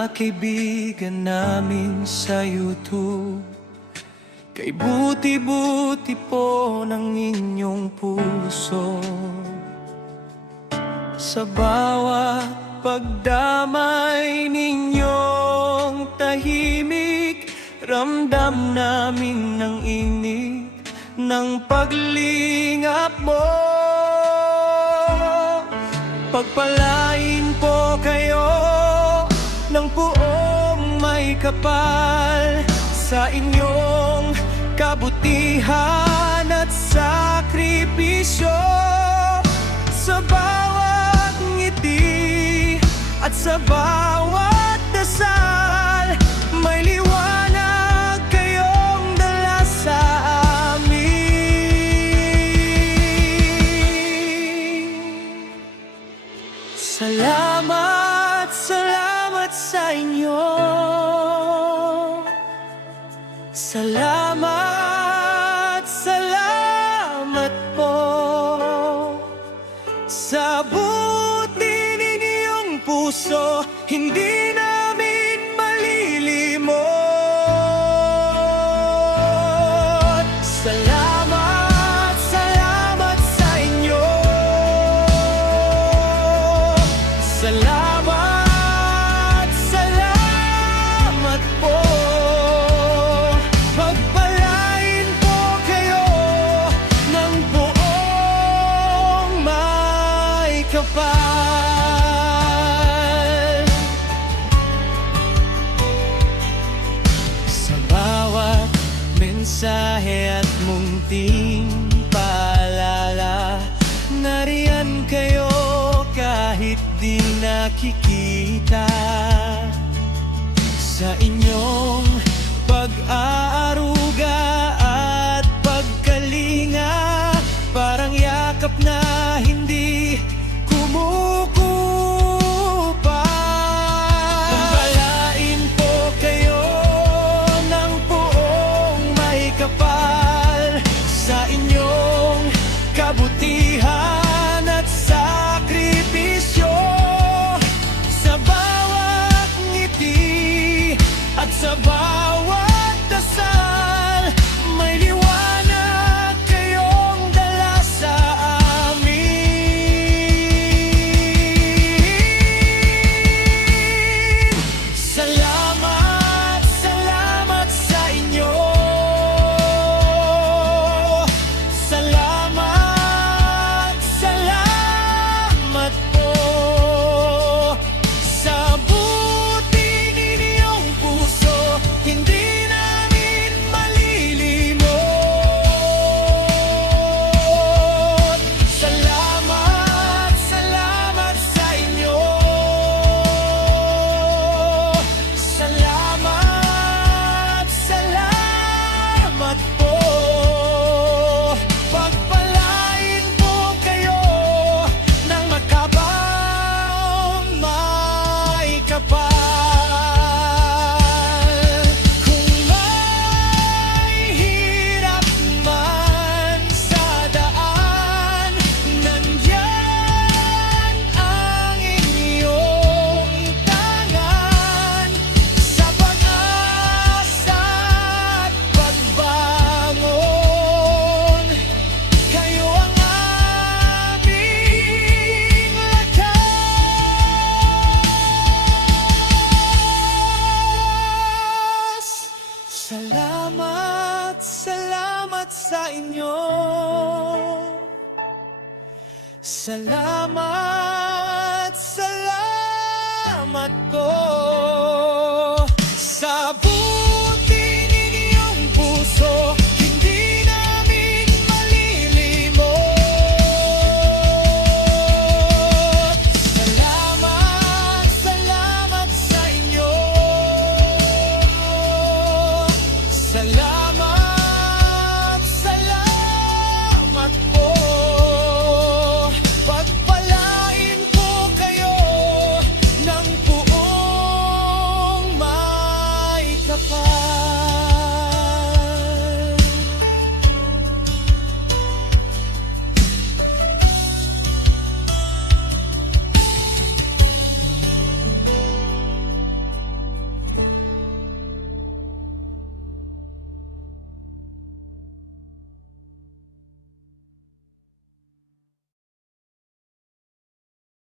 mga kaibigan namin sa YouTube. Kay buti-buti po ng inyong puso. Sa bawat pagdamay ninyong tahimik, ramdam namin ng inig ng paglingap mo. Pagpalain po kayo ng buong may kapal sa inyong kabutihan at sakripisyo. Sa bawat ngiti at sa bawat dasal, may liwanag kayong dala sa amin. Salamat, salamat sa inyo. Salamat, salamat po sa buti ninyong puso, hindi namin malilimot. Salamat, salamat sa inyo. Salamat, salamat po. Pagpalain po kayo ng buong may kapal. Sa bawat mensahe at munting paalala, nariyan kayo kahit di nakikita. Sa inyong pag-aaruga at pagkalinga, parang yakap na hindi kumukupa. Pagpalain po kayo ng buong may kapal sa inyong kabutihan at sakripisyo. Sa bawat ngiti at sa bawat dasal, may liwanag kayong dala sa amin. Salamat, salamat sa inyo. Salamat, salamat po sa buti ninyong puso, hindi namin malilimot. Salamat, salamat sa inyo. Salamat, salamat po. Pagpalain po kayo ng makabang may kapal. Kung may hirap man sa daan, nandyan ang inyong tangan. Sa pag-asa at pagbangon, kayo ang aming lakas. Salamat, salamat sa inyo. Salamat, salamat po.